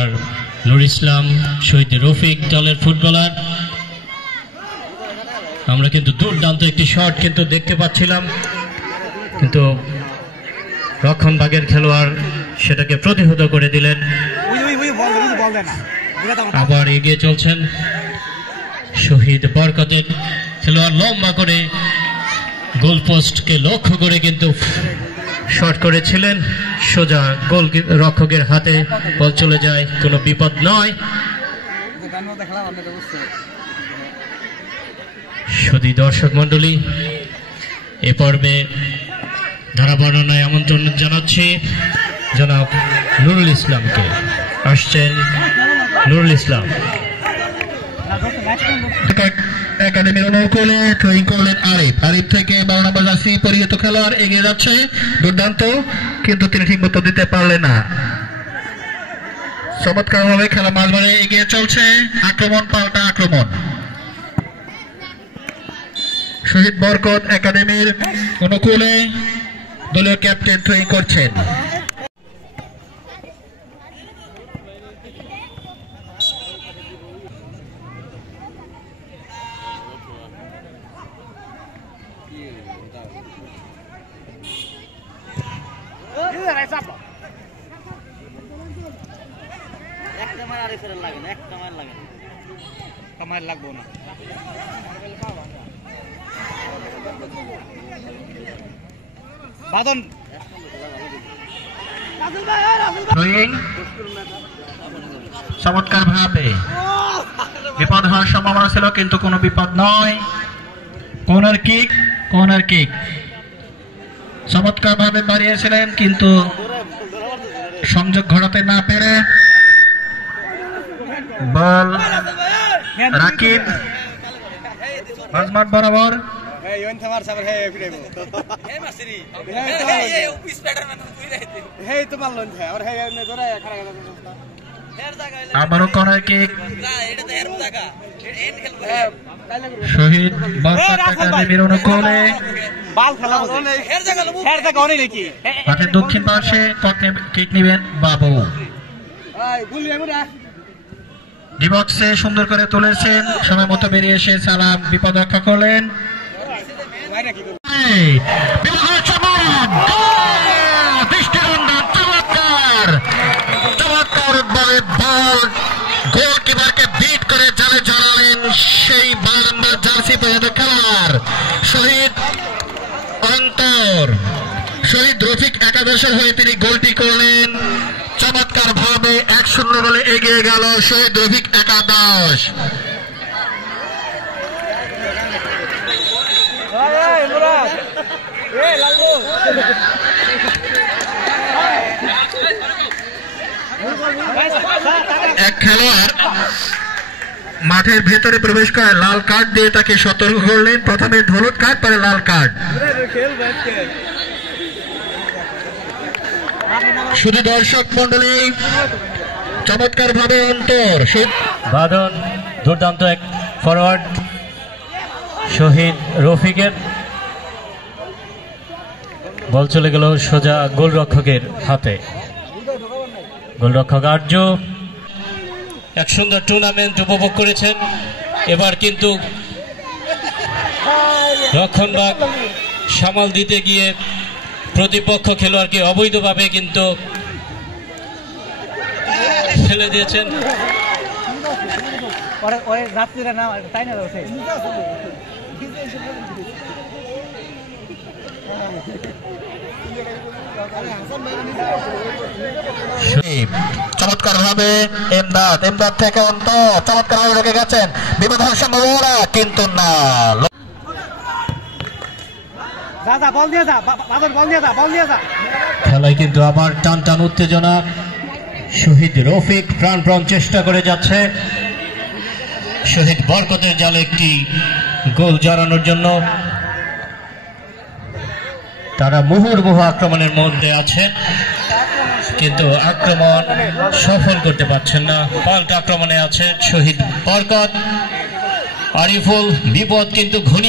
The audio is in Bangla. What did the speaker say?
আর নুর ইসলাম শহীদ রফিক দলের ফুটবলার। আমরা কিন্তু দুর্দান্ত একটি শট কিন্তু দেখতে পাচ্ছিলাম, কিন্তু রক্ষণভাগের খেলোয়াড় সেটাকে প্রতিহত করে দিলেন। আবার এগিয়ে চলছেন শহীদ বরকতের খেলোয়াড়, লম্বা করে গোলপোস্টকে লক্ষ্য করে কিন্তু শট করেছিলেন, সোজা গোল রক্ষকের হাতে বল চলে যায়, কোনো বিপদ নয়। শুধু দর্শক মন্ডলী, এ পর্বে ধারা বর্ণনায় আমন্ত্রণ জানাচ্ছি জনাব নুরুল ইসলামকে। আসছেন নুরুল ইসলাম। একাডেমির অনুকূলে থ্রোয়িং করলেন আরিফ। আরিফ থেকে 12 নম্বর জার্সি পরিহিত খেলোয়াড় এগিয়ে যাচ্ছে, দুর্দান্ত, কিন্তু তিনি ঠিক মতো দিতে পারলেন না। চমৎকার ভাবে খেলা মাঝবারে এগিয়ে চলছে, আক্রমণ পাল্টা আক্রমণ। শহীদ বরকত একাডেমির অনুকূলে দলীয় ক্যাপ্টেন থ্রোয়িং করছেন। চমৎকার ভাবে বিপদ হওয়ার সম্ভাবনা ছিল, কিন্তু কোনো বিপদ নয়। কর্নার কিক চমৎকার ভাবে বাড়িয়েছিলেন, কিন্তু সংযোগ ঘটাতে না পেরে বল রাকিব মাঝমাঠ বরাবর। আবারও কর্নার কিক, শহীদ বরকত একাডেমির অনুকূলে মাঠের দক্ষিণ পাশে কিক নেবেন বাবু। ডিবক্সে সুন্দর করে তুলেছেন, সময় মতো বেরিয়ে এসে সালাম বিপদ রক্ষা করলেন। গোলকিপারকে বিট করে জালে জড়ালেন সেই 12 নম্বর জার্সি পরিহিত খেলোয়াড় শহীদ অন্তর। শহীদ রফিক একাদশের হয়ে তিনি গোলটি করলেন। চমৎকার ভাবে 1-0 গোলে এগিয়ে গেল শহীদ রফিক একাদশ। এক খেলোয়াড় মাঠের ভেতরে প্রবেশ করে লাল কার্ড দিয়ে তাকে সতর্ক করলেন। প্রথমে হলুদ কার্ড, পরে লাল কার্ড। শুধু দর্শক মন্ডলী, চমৎকার ভাবে অন্তর বাদন, দুর্দান্ত এক ফরওয়ার্ড শহীদ রফিকের, বল চলে গেল সোজা গোলরক্ষকের হাতে। গোলরক্ষক আর্য এক সুন্দর টুর্নামেন্ট উপভোগ করেছেন। এবার কিন্তু রক্ষণভাগ সামাল দিতে গিয়ে প্রতিপক্ষ খেলোয়াড়কে অবৈধভাবে কিন্তু ফেলে দিয়েছেন। চমৎকার ভাবে এমদাদ থেকে অন্তর চমৎকার ভাবে রেখে গেছেন, বিপদ হওয়ার সম্ভাবনা কিন্তু না। খেলায় কিন্তু আবার টান উত্তেজনা। শহীদ রফিক প্রাণ চেষ্টা করে যাচ্ছে শহীদ বরকতের জালে একটি গোল জড়ানোর জন্য। তারা মুহুর্মুহ আক্রমণের মধ্যে আছে, কিন্তু আক্রমণ সফল করতে পারছেন না। পাল্টা আক্রমণে আছে শহীদ বরকত। আরিফুল, বিপদ কিন্তু ঘনিয়ে